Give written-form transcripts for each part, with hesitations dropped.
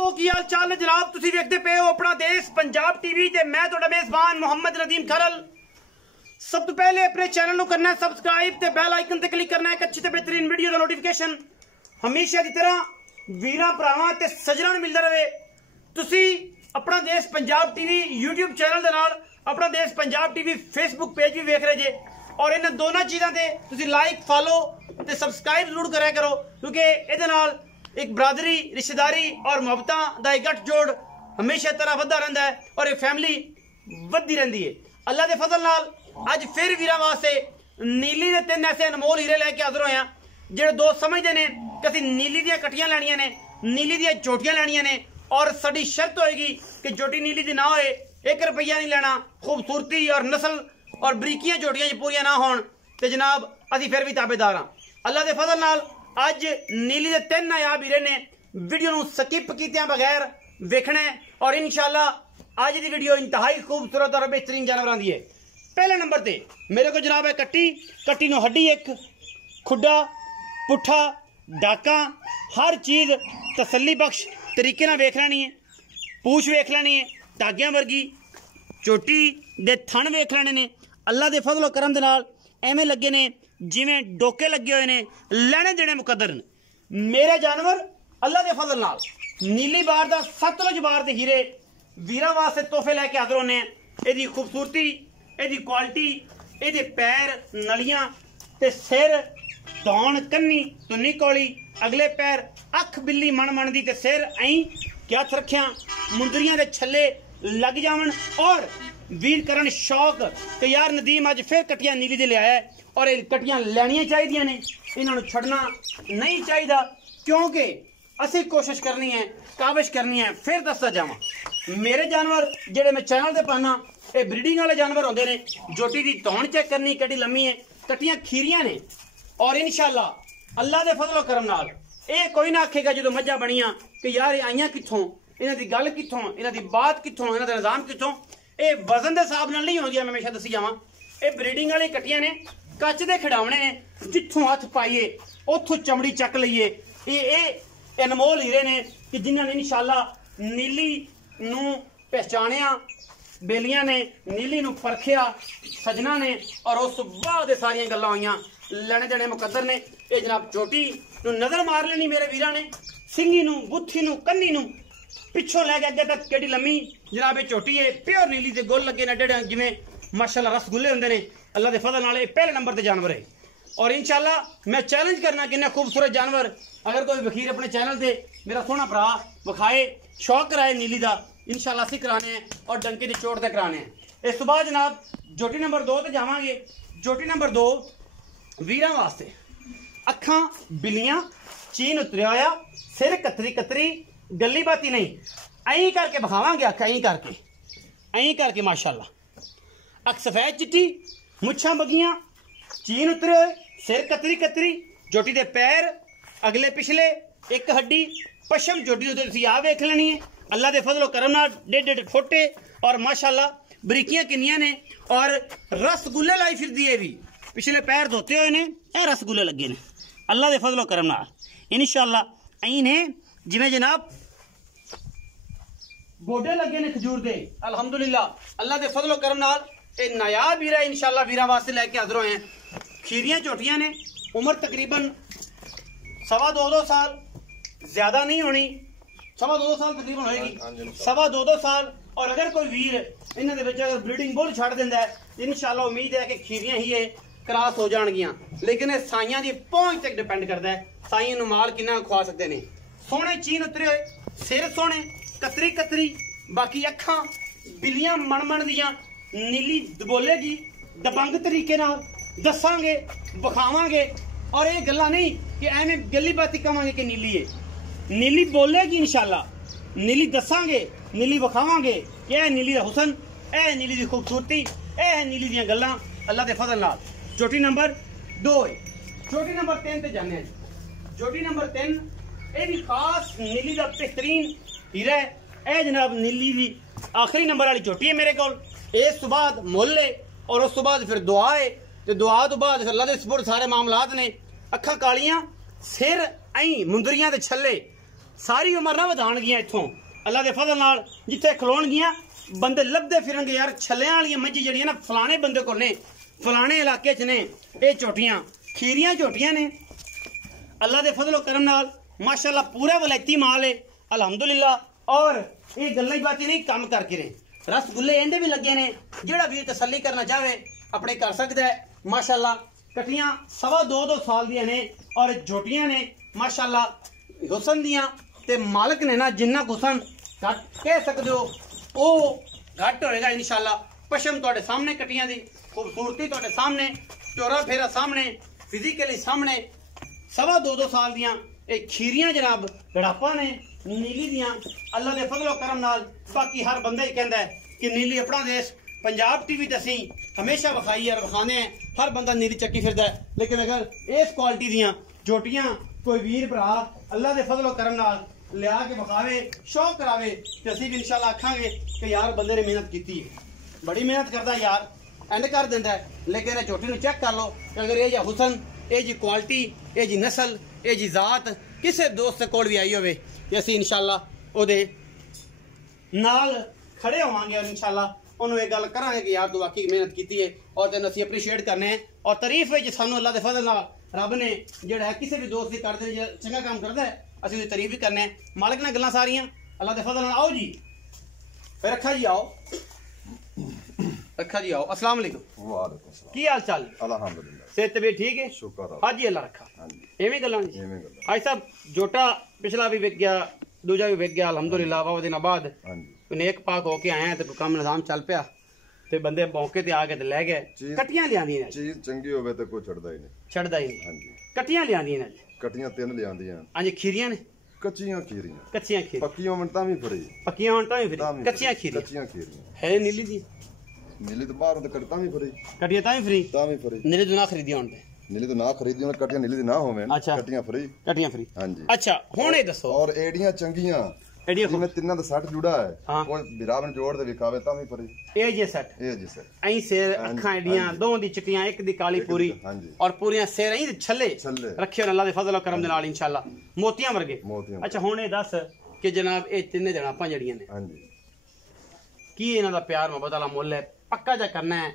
दोस्तों की हाल चाल है जनाब। तुसी देखते पे हो अपना देश पंजाब टीवी ते मैं तुहाडा मेजबान मोहम्मद नदीम खरल। सब तो पहले अपने चैनल को करना है सब्सक्राइब ते बेल आइकन ते क्लिक करना है एक अच्छी ते बेहतरीन वीडियो का नोटिफिकेशन हमेशा की तरह वीरां भरावां ते सज्जणां नूं मिलदा रहे। तुसी अपना देश पंजाब टीवी यूट्यूब चैनल दे नाल अपना देश पंजाब टीवी फेसबुक पेज भी वेख रहे जे और इन दोनों चीज़ों से तुसी लाइक फॉलो ते सब्सक्राइब जरूर करा करो क्योंकि ये नाल एक बरादरी रिश्तेदारी और मुहब्बतां दा गठ जोड़ हमेशा तरह वधदा रहिंदा है और एक फैमिली वधदी रहिंदी है। अल्लाह के फजल नाल अज फिर वीरां वास्ते नीली दे 3 ऐसे अनमोल हीरे लैके हाजिर होए जेड़े दोस्त समझदे ने कि असीं नीली दियां कट्टियां लैणियां ने, नीली दियां चोटियां लैणियां ने और साडी शर्त होएगी कि चोटी नीली दी ना होए, 1 रुपया नहीं लेना, खूबसूरती और नस्ल और बरीकियां चोटियां पूरियां ना होण ते जनाब असीं फिर भी ताबेदार हां। अल्लाह के फजल नाल अज नीली दे 3 नायाब हीरे ने वीडियो नूं स्किप कीते बगैर वेखना है और इंशाअल्लाह अज दी वीडियो इंतहाई खूबसूरत और बेहतरीन जानवरां दी है। पहले नंबर ते मेरे को जनाब है कट्टी नूं हड्डी एक खुड्डा पुट्ठा डाका हर चीज़ तसल्ली बख्श तरीके नाल वेख लैनी है। पूछ वेख लैनी है, धागियां वर्गी चोटी दे थण वेख लेने ने। अल्लाह के फजल करम दे नाल एवें लगे ने जिवें डोके लगे हुए ने, लैने देने मुकद्दर ने। मेरे जानवर अल्लाह के फजल नाल नीली बार दा सतलुज बार दे हीरे वीरां वास्ते तोहफे लैके हाजिर होने। इहदी खूबसूरती, इहदी क्वालिटी, इहदे पैर नलियां ते सिर दौण कन्नी तुन्नी कौली, अगले पैर अख बिल्ली मन मन दी ते सिर ऐं कि हथ रखिया मुंदरियां दे छल्ले लग जावन और वीर करन शौक कि यार नदीम अज फिर कट्टियां नीली दे लिया है और ये कट्टियां लैनियां चाहिए ने, इन्होंने छड़ना नहीं चाहिए क्योंकि असी कोशिश करनी है, काबिश करनी है। फिर दसदा जावां मेरे जानवर जेडे मैं चैनल ते पाना ये ब्रीडिंग वाले जानवर होंदे ने। जोटी दी तौण चेक करनी कड़ी लम्मी है, कट्टियां खीरियां ने और इंशाअल्लाह अल्लाह दे फजल करम नाल ये कोई ना आखेगा जो मज्जां बनियां कि यार ये आईयां कित्थों, इन्हां दी गल कित्थों, इन्हां दी बात कित्थों, इन्हां दा निज़ाम कित्थों। ये वजन के हिसाब नाल नहीं होंदियां, मैं हमेशा दसी जावां ये ब्रीडिंग वाली कट्टियां ने, कच दे खिडावणे ने, जिथों हथ पाइए उथों चमड़ी चक लईए। ये अनमोल हीरे ने कि जिन्होंने इंशाअल्लाह नीली नूं पहचानिया, बेलियां ने नीली नूं परखिया सजना ने और उस बाद सारियां गल्लां होईयां, लैणे देणे मुकद्दर ने। ये जनाब चोटी नूं नज़र मार लेनी मेरे वीरां ने, सिंगी नूं, गुत्थी नूं, कन्नी नूं पिछों लैके अगे तक केड़ी लम्मी जनाब ये चोटी है। प्योर नीली दे गोल लगे ने डेढ़ जिवें माशाअल्लाह रसगुल्ले होंदे ने। अल्लाह के फजल नाल पहले नंबर ते जानवर है और इंशाअल्लाह मैं चैलेंज करना कि खूबसूरत जानवर अगर कोई वकीर अपने चैनल से मेरा सोहना भरा विखाए, शौक कराए नीली का, इंशाअल्लाह असीं कराने हैं और डंके की चोट से कराने हैं। इस तो बाद जनाब जोटी नंबर 2 ते जावांगे। जोटी नंबर 2 वीरां वास्ते अखां बिल्लियां, चीन उतरिया होया, सिर कतरी कतरी, गली बाती नहीं, ऐं करके बखावांगे अख ऐं करके माशाअल्लाह। अख सफेद चिट्टी, मुच्छां बगियां, चीन उतरे हुए, सिर कतरी कतरी, जोटी दे पैर अगले पिछले, एक हड्डी पशम जोटी तुसीं आ वेख लेनी है। अल्लाह दे फजल करम नाल 1.5 फुटे और माशाअल्लाह बरीकियां किनियां ने और रसगुल्ले लाई फिरदी है भी। पिछले पैर धोते हुए ने, ए रसगुल्ले लगे ने अल्लाह दे फजल करम नाल इंशाअल्लाह। ऐं ने जिवें जनाब गोडे लगे ने खजूर दे, अल्हम्दुलिल्लाह अल्लाह दे फजल करम नाल ये नायाब हीरा इंशाअल्लाह वीरां वास्ते लैके हाजिर होए हैं। खीरियां चोटियां ने, उम्र तकरीबन 2.25 साल, ज्यादा नहीं होनी, 2.25 साल तकरीबन होएगी, 2.25 साल। और अगर कोई वीर इन्हां दे विच अगर ब्रीडिंग बुल छड़ दिंदा है तो इंशाअल्लाह उम्मीद है कि खीरियां ही ये क्रॉस हो जाणगियां, लेकिन ये साइयां दी पहुंच तक डिपेंड करदा है, साइयां नूं माल किन्ना खुआ सकदे ने। सोहणे चीन उतरे हुए, सिर सोहणे, कतरी कतरी, बाकी अखां बिल्लियां मन मन दियां, नीली बोलेगी दबंग तरीके नाल दसांगे, बखावांगे और ये गल्लां नहीं कि एवें गली बाती कहांगे कि नीली है। नीली बोलेगी इंशाअल्लाह, नीली दसांगे, नीली बखावांगे कि ए नीली दा हुसन, ए नीली दी खूबसूरती, ए नीली दियां गल्लां अल्लाह दे फजल नाल। चोटी नंबर 2 है। चोटी नंबर 3 ते जाने हैं। चोटी नंबर 3 ये भी खास नीली दा बेहतरीन हीरा है। ए जनाब नीली दी आखिरी नंबर वाली चोटी है मेरे को। इस बाद मुल है और उस बाद फिर दुआ है, तो दुआ तो बाद अल्लाह दे सपुर्द सारे मामलात ने। अखा कालियां, सिर ऐं मुंदरियां दे छल्ले, सारी उम्र ना वधाणगियां इत्थों अल्लाह दे फजल नाल जिथे खलोणगियां बंदे लभदे फिरनगे यार छल्लियां वालियां मज्झी जड़ियां ना फलाने बंदे कोल ने फलाने इलाके च ने ये झोटियां खीरियां झोटियां ने अल्लाह दे फजल करम नाल माशाअल्लाह पूरा वलैती माल है अल्हम्दुलिल्लाह। और ये गल्लां ही बातें नहीं काम करके ने रसगुल्ले इंदे भी लगे ने जेड़ा भी तसल्ली करना चाहे अपने कर सकता है माशाअल्लाह। कटियां 2.25 साल दियां ने और झोटियां ने माशाअल्लाह हुसन दियां ते मालिक ने ना जिन्ना हुसन घट कह सकते हो वो घट होएगा इंशाअल्लाह। पशम तुहाडे सामने कटियां दी खूबसूरती तुहाडे सामने चोरा फेरा सामने फिजिकली सामने 2.25 साल दियां ये खीरियां जनाब गड़ापा ने नीली दियां अल्लाह दे फजलो करम नाल। बाकी हर बंदा ही कहता है कि नीली अपना देश पंजाब टीवी ते असीं हमेशा विखाई और विखाने हैं हर बंदा नीली चक्की फिरदा है। लेकिन अगर इस क्वालिटी दियां झोटियां कोई वीर भरा अल्लाह दे फजलो करम नाल लिया के विखावे शौक करावे तो असीं भी इंशाअल्लाह आखांगे कि यार बंदे ने मेहनत की है बड़ी मेहनत करता यार एंड कर देंदा है। लेकिन ये झोटी नूं चेक कर लो अगर ये जी हुसन ये जी क्वालिटी ये जी नस्ल ये जी जात किसी दोस्त कोल भी आई होवे ते असीं इंशाअल्लाह ओदे नाल खड़े होवांगे और इंशाअल्लाह उन्होंने गल करांगे कि यार तू वाकई मेहनत की है और तेन असीं अप्रीशिएट करने हैं। और तारीफ है सानू अल्लाह दे फजल नाल रब ने जिहड़ा है किसी भी दोस्त की करदे चंगा काम करदा है असीं उसदी तारीफ भी करने हैं। मालिक ने गल्लां सारियां अल्लाह दे फजल नाल। आओ जी फिर रखा जी आओ रखा जी आओ अस्सलाम वालेकुम। वालेकुम सलाम की हाल चाल अल्हम्दुलिल्लाह सेहत तबीयत ठीक है शुक्र हां जी अल्लाह रखा हां जी एवें गल्लां एवें गल्लां आज साहब जोटा पिछला भी विक गया दूजा भी विक गया अल्हम्दुलिल्लाह बहुत दिन बाद हां जी नेक पाक होके आए हैं तो काम निजाम चल पिया ते बंदे मौके ते आ के ते ले गए कटियां लियांदियां ने चीज चंगी होवे ते कोई छड़दा ही नहीं छड़दा ही नहीं हां जी कटियां लियांदियां ने कटियां 3 लियांदियां हां जी खीरियां ने कच्चियां खीरियां कच्चियां खीर पक्कियां मनता भी फरी पक्कियां होण तां भी फ्री कच्चियां खीरियां है नीली दी नीली तो बाहर तो कटता भी फरी कटियां तां भी फ्री नीली तो ना खरीदी होण ते नीली तो ना खरीदी होण कटियां नीली दी ना होवे कटियां फ्री हां जी। अच्छा हुण ये दसो और एड़ियां चंगियां एड़ियां जिवें तिन्ना दा सेट जुड़ा है हाँ। कोई बिरावन जोड़ दे विखावे तां भी फरी ए जे सेट ए जी सर ऐ सिर अखां एड़ियां दो दी चिट्टियां एक दी काली पूरी हां जी और पूरियां सिर ऐ छल्ले रखे अल्लाह दे फजल और करम दे नाल इंशाअल्लाह मोतियां वर्गे। अच्छा हुण ये दस कि जनाब ए तिन्ने जनाबां जड़ियां ने हां जी की इन्हां दा प्यार मोहब्बत वाला मुੱਲ है पक्का जा करना है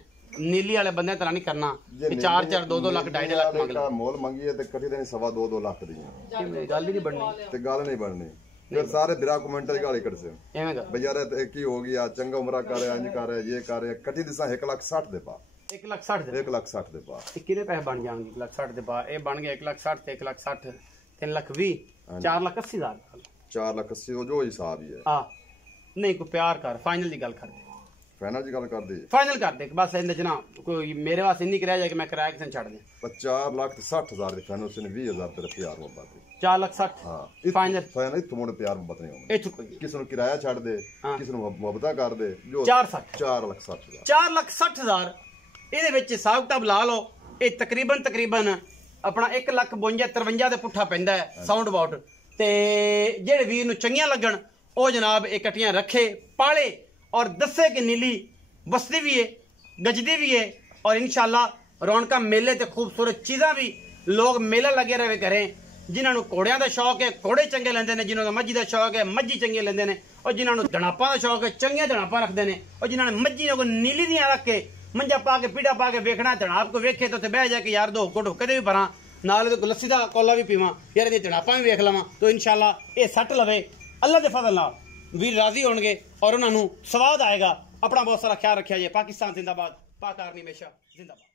नीली वाले बंदे तरह नहीं करना कि 4-4 2-2 लाख 2.5 लाख मंग ले मोल मंगी है ते कटी देनी 2.5 लाख दी गल ही नहीं बननी ते गल नहीं बननी फिर सारे बिरा कमेंट दी गाली कट से एवें कर बेचारे ते की हो गया चंगा उमरा करे अंज करे ये करे कटी दिसा 1,60,000 दे पा 1,60,000 दे 1,60,000 दे पा कितने पैसे बन जाएंगे 1,60,000 दे पा ए बन गए 1,60,000 ते 1,60,000 3,20,000 4,80,000 4,80,000 जो हिसाब ही है हां नहीं को प्यार कर फाइनल दी गल कर दे फाइनल जी गल कर दे फाइनल कर दे बस इंदे च ना कोई मेरे वास्ते इन्नी कराया जाए कि मैं किराया किसे छड़ दे 4,60,000 दे फाइनल उसने 20,000 तेरे प्यार मोहब्बत 4,60,000 हां फाइनल फाइनल इत्थों मोड़ प्यार मोहब्बत नहीं होंदा इत्थों कोई किसी ਨੂੰ किराया छड़ दे किसी ਨੂੰ ਮੁਹੱਬਤਾਂ ਕਰ ਦੇ ਜੋ 4,60,000 4,60,000 ਇਹਦੇ ਵਿੱਚ ਹਿਸਾਬ ਕਿਤਾਬ ਲਾ ਲਓ ਇਹ ਤਕਰੀਬਨ ਆਪਣਾ 1,52,53 ਦੇ ਪੁੱਠਾ ਪੈਂਦਾ ਹੈ ਸਾਊਂਡ ਅਬਾਊਟ ਤੇ ਜਿਹੜੇ ਵੀਰ ਨੂੰ ਚੰਗੀਆਂ ਲੱਗਣ ਉਹ ਜਨਾਬ ਇਹ ਕਟੀਆਂ ਰੱਖੇ ਪਾਲੇ और दसे कि नीली बसती भी है गजदी भी है और इंशाल्लाह रौनक मेले ते खूबसूरत चीज़ा भी लोग मेला लगे रहे करें जिन्होंने घोड़िया का शौक है घोड़े चंगे लेंदे ने जिन्होंने मज्जी का शौक है मज्जी चंगी लेंदे ने और जिन्होंने दड़ापा का शौक है चंगिया दड़ापा रखते हैं और जिन्होंने मज्जी को नीली दियाँ रख के मंजा पा के पीड़ा पा के वेखना दड़ाप को वेखे तो बह जाके यार दो घुट कदे भी भरा नाल लस्सी का कौला भी पीवा यार ये दड़ापा भी वेख लवां तो इंशाल्लाह ये सट लवे अल्लाह के फजल नाल वीर राजी होणगे और उन्होंने स्वाद आएगा। अपना बहुत सारा ख्याल रखा जाए। पाकिस्तान जिंदाबाद पाक आर्मी हमेशा जिंदाबाद।